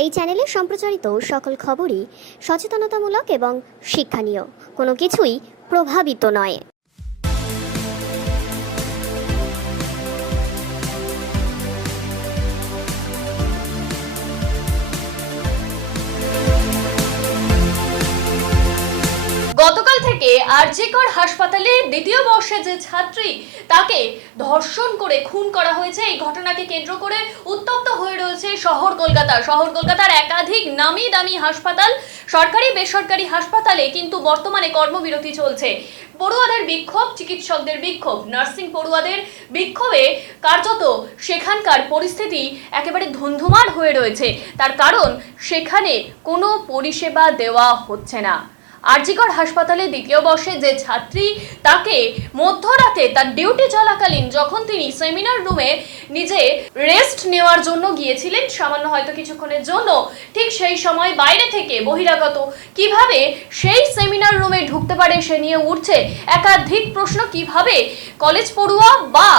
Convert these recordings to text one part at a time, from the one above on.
এই চ্যানেলে সম্প্রচারিত সকল খবরই সচেতনতামূলক এবং শিক্ষণীয়, কোনো কিছুই প্রভাবিত নয়। গতকাল থেকে আরজিকর হাসপাতালে দ্বিতীয় বর্ষে যে ছাত্রী তাকে ধর্ষণ করে খুন করা হয়েছে, এই ঘটনাকে কেন্দ্র করে উত্তপ্ত হয়ে রয়েছে শহর কলকাতার একাধিক নামি দামি হাসপাতাল, সরকারি বেসরকারি হাসপাতালে কিন্তু বর্তমানে কর্মবিরতি চলছে। পড়ুয়াদের বিক্ষোভ, চিকিৎসকদের বিক্ষোভ, নার্সিং পড়ুয়াদের বিক্ষোভে কার্যত সেখানকার পরিস্থিতি একেবারে ধুন্ধুমার হয়ে রয়েছে। তার কারণ সেখানে কোনো পরিষেবা দেওয়া হচ্ছে না। আরজিকর হাসপাতালে দ্বিতীয় বর্ষে যে ছাত্রী তাকে মধ্যরাতে তার ডিউটি চলাকালীন যখন তিনি সেমিনার রুমে নিজে রেস্ট নেওয়ার জন্য গিয়েছিলেন, সামান্য হয়তো কিছুক্ষণের জন্য, ঠিক সেই সময় বাইরে থেকে বহিরাগত কিভাবে সেই সেমিনার রুমে ঢুকতে পারে সে নিয়ে উঠছে একাধিক প্রশ্ন। কিভাবে কলেজ পড়ুয়া বা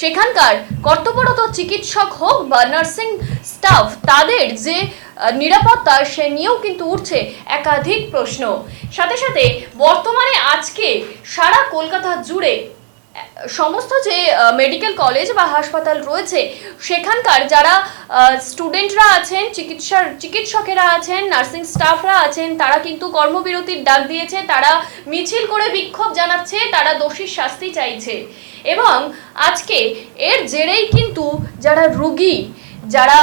সেখানকার কর্তব্যরত চিকিৎসক হোক বা নার্সিং স্টাফ তাদের যে নিরাপত্তা সে নিয়েও কিন্তু উঠছে একাধিক প্রশ্ন। সাথে সাথে বর্তমানে আজকে সারা কলকাতা জুড়ে সমস্ত যে মেডিকেল কলেজ বা হাসপাতাল রয়েছে সেখানকার যারা স্টুডেন্টরা আছেন, চিকিৎসকেরা আছেন, নার্সিং স্টাফরা আছেন, তারা কিন্তু কর্মবিরতির ডাক দিয়েছে। তারা মিছিল করে বিক্ষোভ জানাচ্ছে, তারা দোষীর শাস্তি চাইছে। এবং আজকে এর জেরেই কিন্তু যারা রোগী, যারা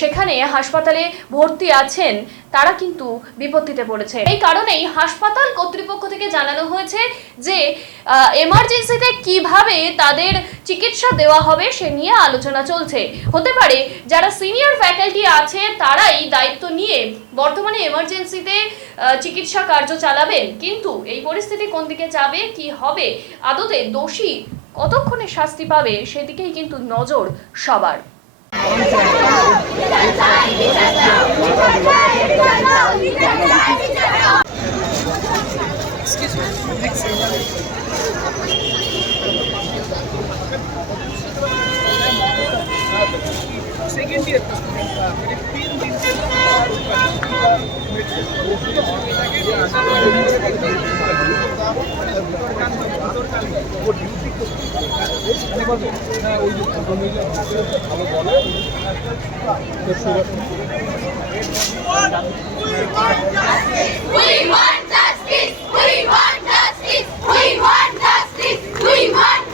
সেখানে হাসপাতালে ভর্তি আছেন, তারা কিন্তু বিপত্তিতে পড়েছে। এই কারণেই হাসপাতাল কর্তৃপক্ষ থেকে জানানো হয়েছে যে এমার্জেন্সিতে কিভাবে তাদের চিকিৎসা দেওয়া হবে সে নিয়ে আলোচনা চলছে। হতে পারে যারা সিনিয়র ফ্যাকাল্টি আছে তারাই দায়িত্ব নিয়ে বর্তমানে এমার্জেন্সিতে চিকিৎসা কার্য চালাবেন, কিন্তু এই পরিস্থিতি কোন দিকে যাবে, কি হবে, আদতে দোষী কতক্ষণে শাস্তি পাবে সেদিকেই কিন্তু নজর সবার। सेकेंड ईयर मेरे 3 दिन से We want justice! We want justice! We want justice! We want